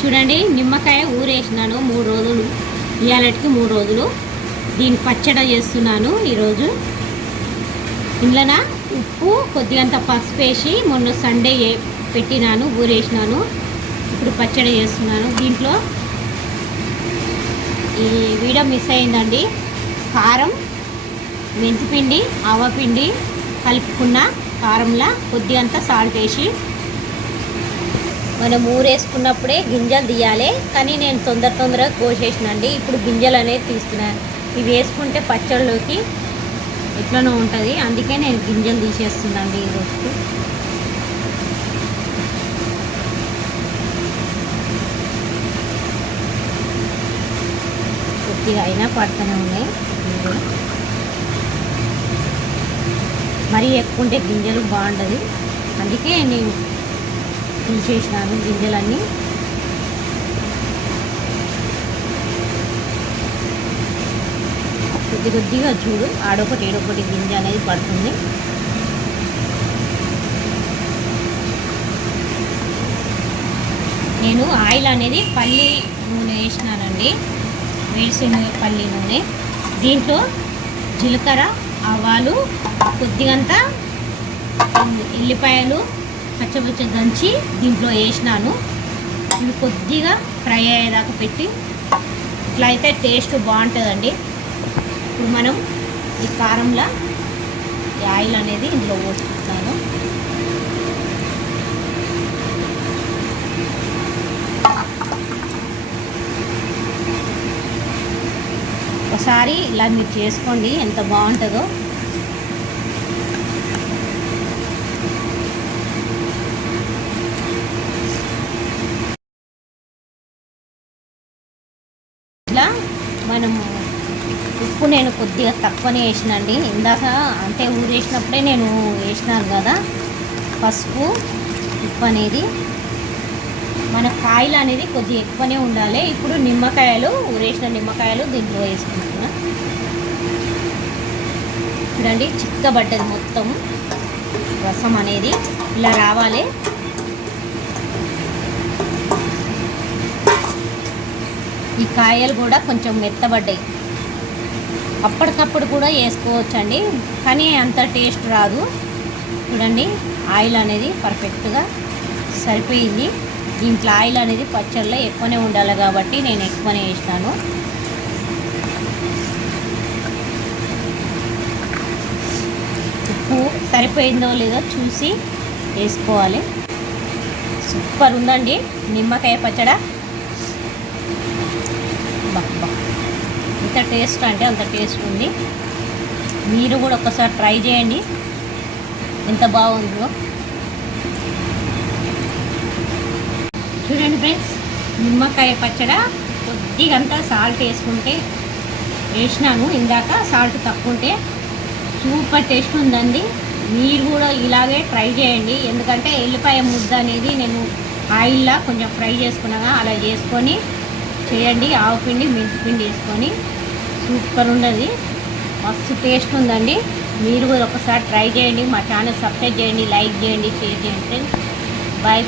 చూడండి నిమ్మకాయ ఊరేసినాను మూడు రోజులు. ఇవాళకి మూడు రోజులు. దీన్ని పచ్చడి చేస్తున్నాను ఈరోజు. ఇంట్లోన ఉప్పు కొద్దిగంత పసుపు వేసి మొన్న సండే పెట్టినాను ఊరేసినాను. ఇప్పుడు పచ్చడి చేస్తున్నాను. దీంట్లో ఈ వీడియో మిస్ అయిందండి. కారం మెంతిపిండి ఆవపిండి కలుపుకున్న కారంలా కొద్దిగంత సాల్ట్ వేసి మనం ఊరేసుకున్నప్పుడే గింజలు తీయాలి. కానీ నేను తొందర తొందరగా కోసేసినండి. ఇప్పుడు గింజలు అనేది తీస్తున్నాను ఇవి వేసుకుంటే పచ్చళ్ళలోకి ఎట్లనో ఉంటుంది. అందుకే నేను గింజలు తీసేస్తున్నాండి ఈరోజుకి. కొద్దిగా అయినా పడుతూనే ఉన్నాయి. మరీ ఎక్కువ ఉంటే గింజలు బాగుంటుంది అందుకే నేను తీసేసినాను గింజలన్నీ. కొద్ది కొద్దిగా చూడు ఆడొకటి ఏడొకటి గింజ అనేది పడుతుంది. నేను ఆయిల్ అనేది పల్లి నూనె వేసినానండి. వేసిన పల్లి నూనె. దీంట్లో జీలకర్ర ఆవాలు కొద్దిగంత ఎల్లిపాయలు పచ్చపచ్చ దంచి దీంట్లో వేసినాను. ఇవి కొద్దిగా ఫ్రై అయ్యేదాకా పెట్టి ఇట్లా అయితే టేస్ట్ బాగుంటుందండి. ఇప్పుడు మనం ఈ కారంలో ఈ ఆయిల్ అనేది ఇందులో పోసుకుంటాను. ఒకసారి ఇలా మీరు చేసుకోండి ఎంత బాగుంటుందో ఇట్లా మనము ఉప్పు నేను కొద్దిగా తక్కువనే వేసినండి. ఇందాక అంటే ఊరేసినప్పుడే నేను వేసినాను కదా పసుపు ఉప్పు అనేది. మన కాయలు అనేది కొద్దిగా ఎక్కువనే ఉండాలి. ఇప్పుడు నిమ్మకాయలు ఊరేసిన నిమ్మకాయలు దీంట్లో వేసుకుంటున్నా. చూడండి చిక్కబడ్డది మొత్తం రసం అనేది. ఇలా రావాలి. ఈ కాయలు కూడా కొంచెం మెత్తబడ్డాయి. అప్పటికప్పుడు కూడా వేసుకోవచ్చండి. కానీ అంత టేస్ట్ రాదు. చూడండి ఆయిల్ అనేది పర్ఫెక్ట్గా సరిపోయింది. దీంట్లో ఆయిల్ అనేది పచ్చళ్ళలో ఎక్కువనే ఉండాలి కాబట్టి నేను ఎక్కువనే వేసినాను ఉప్పు సరిపోయిందో లేదో చూసి వేసుకోవాలి. సూపర్ ఉందండి. నిమ్మకాయ పచ్చడా. అబ్బా. ఎంత టేస్ట్ అంటే అంత టేస్ట్ ఉంది. మీరు కూడా ఒకసారి ట్రై చేయండి. ఎంత బాగుందో. చూడండి ఫ్రెండ్స్ నిమ్మకాయ పచ్చడ కొద్దిగంతా సాల్ట్ వేసుకుంటే వేసినాను. ఇందాక సాల్ట్ తక్కువ ఉంటే సూపర్ టేస్ట్ ఉందండి. మీరు కూడా ఇలాగే ట్రై చేయండి. ఎందుకంటే ఎల్లిపాయ ముద్ద అనేది నేను ఆయిల్లా కొంచెం ఫ్రై చేసుకున్నాగా అలా చేసుకొని చేయండి. ఆవు పిండి మెంతి పిండి వేసుకొని సూపర్ ఉండదు. మస్తు టేస్ట్ ఉందండి. మీరు కూడా ఒకసారి ట్రై చేయండి. మా ఛానల్ సబ్స్క్రైబ్ చేయండి లైక్ చేయండి షేర్ చేయండి బాయ్